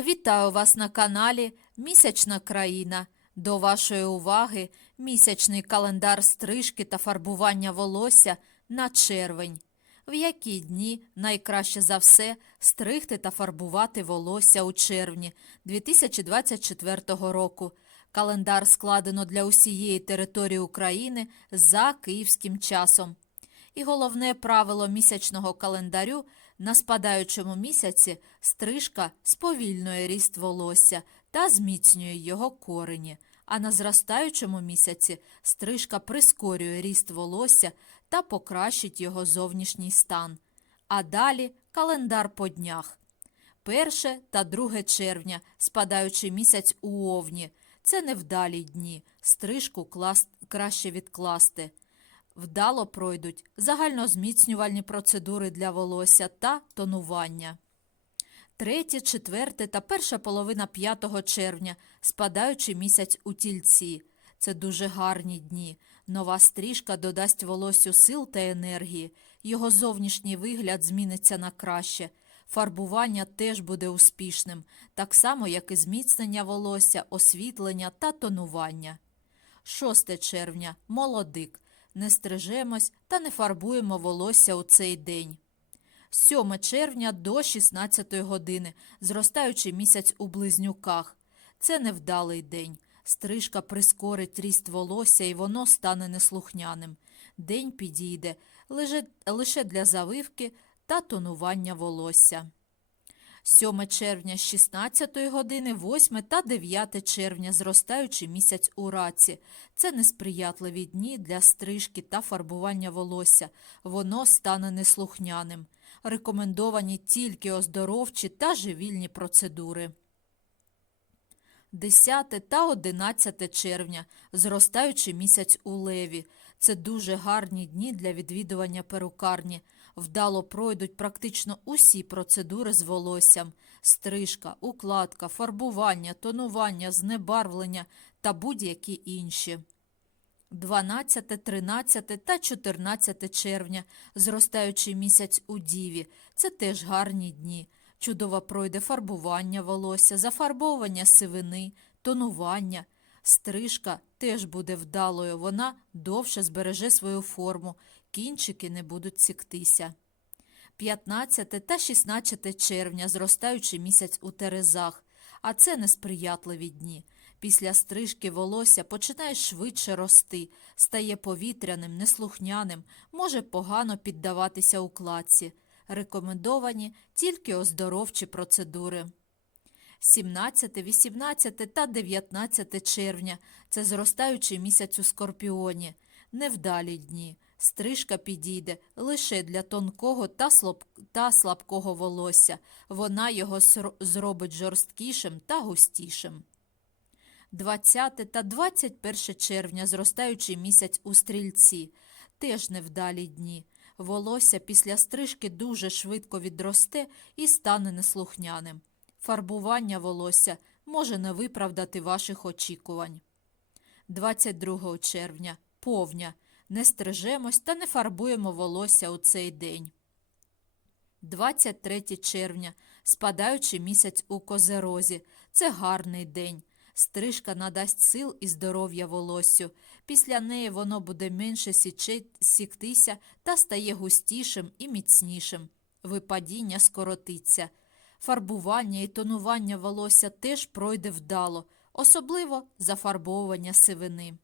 Вітаю вас на каналі Місячна країна. До вашої уваги місячний календар стрижки та фарбування волосся на червень. В які дні найкраще за все стригти та фарбувати волосся у червні 2024 року. Календар складено для усієї території України за київським часом. І головне правило місячного календарю на спадаючому місяці стрижка сповільнює ріст волосся та зміцнює його корені, а на зростаючому місяці стрижка прискорює ріст волосся та покращить його зовнішній стан. А далі календар по днях. Перше та 2 червня, спадаючий місяць у Овні. Це невдалі дні. Стрижку клас... краще відкласти. Вдало пройдуть загальнозміцнювальні процедури для волосся та тонування. 3, 4 та перша половина 5 червня, спадаючий місяць у тільці. Це дуже гарні дні. Нова стрижка додасть волоссю сил та енергії. Його зовнішній вигляд зміниться на краще. Фарбування теж буде успішним, так само, як і зміцнення волосся, освітлення та тонування. 6 червня молодик. Не стрижемось та не фарбуємо волосся у цей день. 7 червня до 16 години, зростаючий місяць у близнюках. Це невдалий день. Стрижка прискорить ріст волосся і воно стане неслухняним. День підійде лише, для завивки та тонування волосся. 7 червня з 16 години, 8 та 9 червня, зростаючий місяць у раці. Це несприятливі дні для стрижки та фарбування волосся. Воно стане неслухняним. Рекомендовані тільки оздоровчі та живільні процедури. 10 та 11 червня, зростаючий місяць у леві. Це дуже гарні дні для відвідування перукарні. Вдало пройдуть практично усі процедури з волоссям: стрижка, укладка, фарбування, тонування, знебарвлення та будь-які інші. 12, 13 та 14 червня, зростаючий місяць у Діві. Це теж гарні дні. Чудово пройде фарбування волосся, зафарбовування сивини, тонування. Стрижка теж буде вдалою, вона довше збереже свою форму, кінчики не будуть сіктися. 15 та 16 червня, зростаючий місяць у Терезах, а це несприятливі дні. Після стрижки волосся починає швидше рости, стає повітряним, неслухняним, може погано піддаватися укладці. Рекомендовані тільки оздоровчі процедури. 17, 18 та 19 червня це зростаючий місяць у скорпіоні. Невдалі дні. Стрижка підійде лише для тонкого та, слаб... та слабкого волосся. Вона його зробить жорсткішим та густішим. 20 та 21 червня, зростаючий місяць у стрільці. Теж невдалі дні. Волосся після стрижки дуже швидко відросте і стане неслухняним. Фарбування волосся може не виправдати ваших очікувань. 22 червня повня. Не стрижемось та не фарбуємо волосся у цей день. 23 червня спадаючий місяць у козерозі. Це гарний день. Стрижка надасть сил і здоров'я волоссю. Після неї воно буде менше сіктися та стає густішим і міцнішим. Випадіння скоротиться. Фарбування і тонування волосся теж пройде вдало, особливо зафарбовування сивини.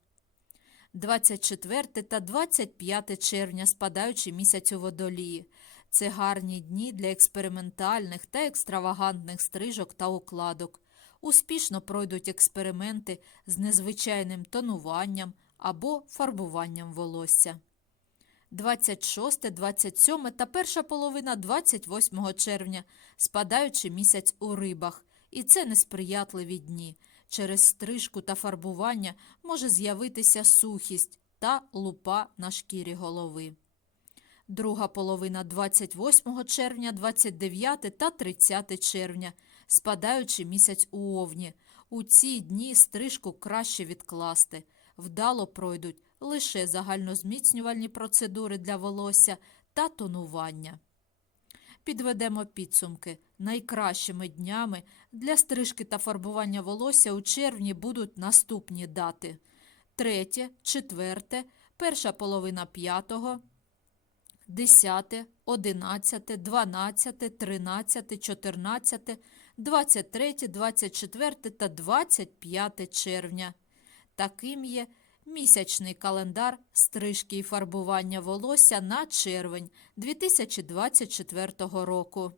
24 та 25 червня, спадаючий місяць у водолії. Це гарні дні для експериментальних та екстравагантних стрижок та укладок. Успішно пройдуть експерименти з незвичайним тонуванням або фарбуванням волосся. 26, 27 та перша половина 28 червня, спадаючий місяць у рибах, і це несприятливі дні. Через стрижку та фарбування може з'явитися сухість та лупа на шкірі голови. Друга половина 28 червня, 29 та 30 червня, спадаючий місяць у овні. У ці дні стрижку краще відкласти. Вдало пройдуть лише загальнозміцнювальні процедури для волосся та тонування. підведемо підсумки. Найкращими днями для стрижки та фарбування волосся у червні будуть наступні дати: 3, 4, перша половина 5, 10, 11, 12, 13, 14, 23, 24 та 25 червня. Таким є місячний календар стрижки і фарбування волосся на червень 2024 року.